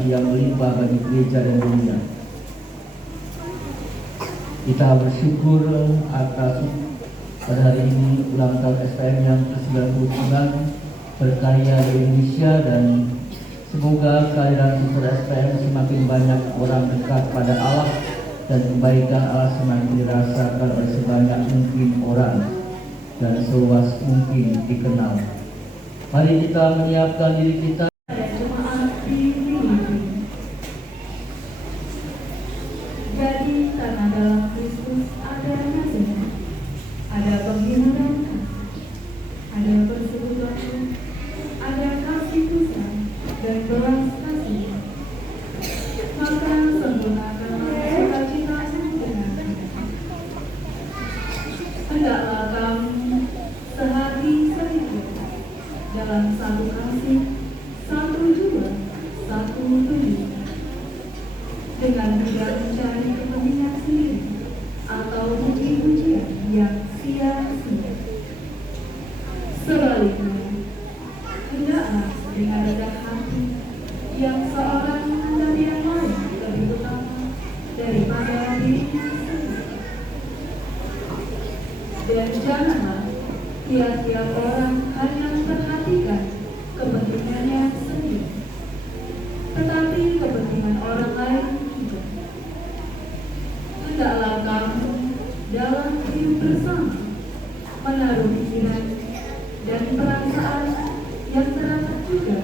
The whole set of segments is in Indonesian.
kasih yang melimpah bagi gereja dan dunia. Kita bersyukur atas pada hari ini ulang tahun SPM yang ke-99 berkarya di Indonesia, dan semoga kehadiran suster SPM semakin banyak orang dekat pada Allah dan kebaikan Allah semakin dirasakan oleh sebanyak mungkin orang dan seluas mungkin dikenal. Mari kita menyiapkan diri kita. Jadi karena dalam Kristus ada nasihat, ada penghinaan, ada persekutuan, ada kasih Tuhan dan belas kasih. Maka sempurnakanlah sukacitamu dengan hati. Hendaklah kamu sehati serikut dalam satu kasih, satu jua, satu tujuan, dengan tidak mencari kepentingan sendiri atau puji-pujian yang sia-sia. Sebaliknya, hendaklah dengan rendah hati yang seorang dari yang lain lebih utama daripada dirinya sendiri. Dan janganlah tiap-tiap orang hanya memperhatikan kepentingannya sendiri, tetapi kepentingan orang lain juga. Hendaklah kamu dalam hidup bersama menaruh pikiran dan perasaan yang terdapat juga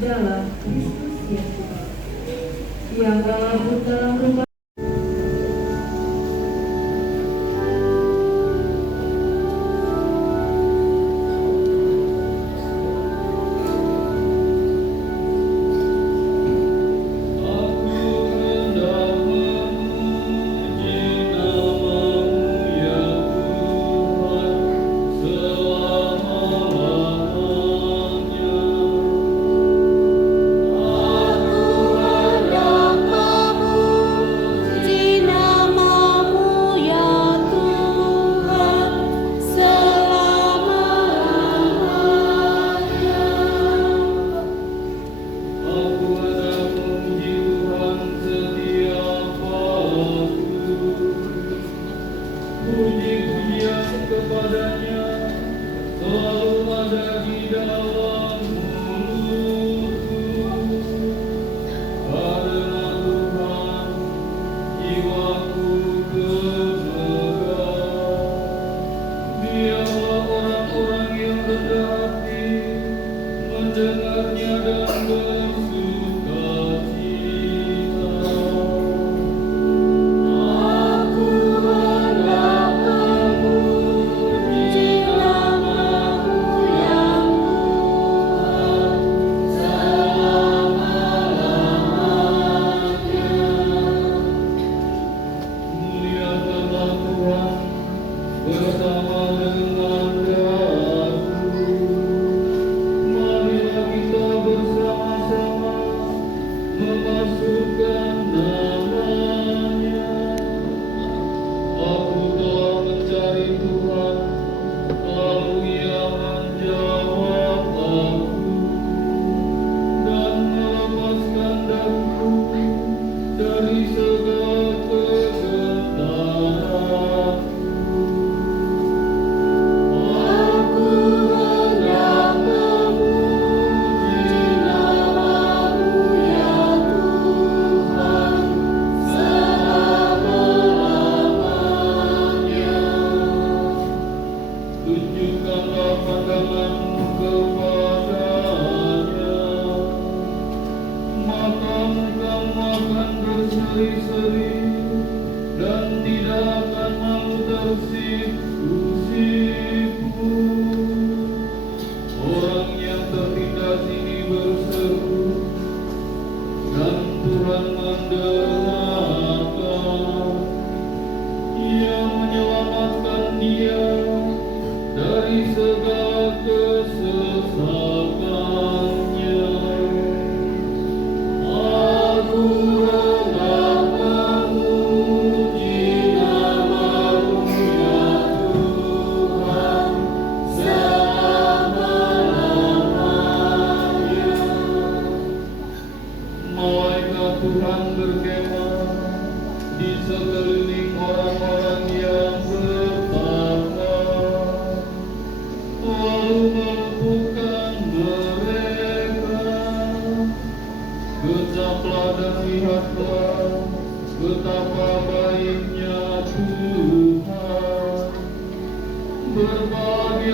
dalam Kristus Yesus, yang walaupun dalam rupa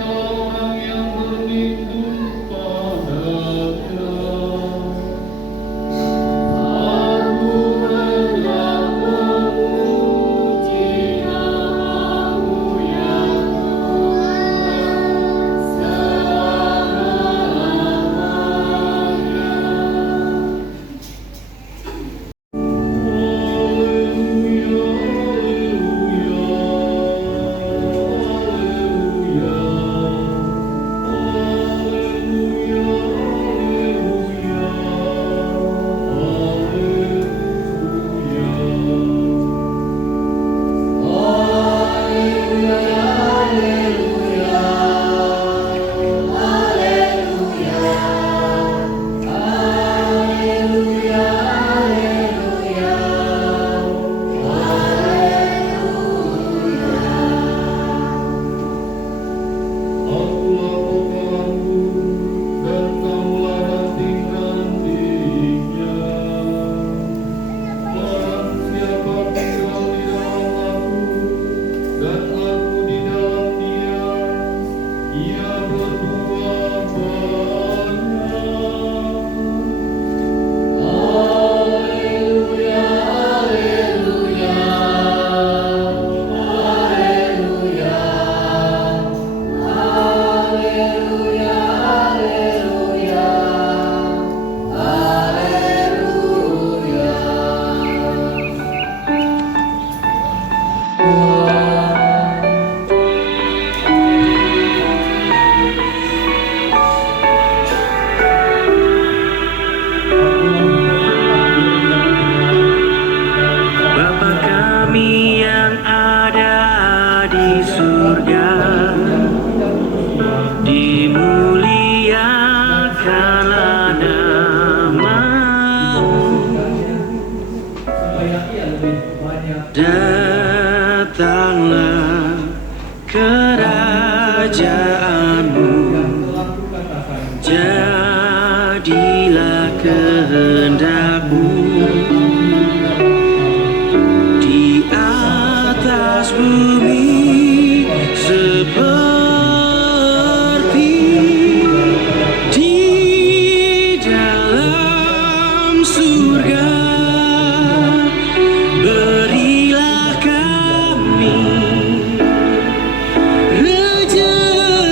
orang yang berlindung padanya. Aku hendak memuji namamu ya Tuhan selama-lamanya. Bapa kami yang ada di surga, dimuliakanlah namamu, datanglah kerajaanmu, jadilah kehendakmu di atas bumi seperti di dalam surga. Berilah kami rezeki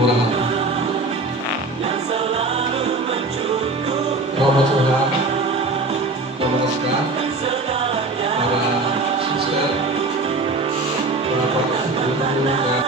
kemurahan. Rahmat Tuhan, memuaskan para sister, para guru dan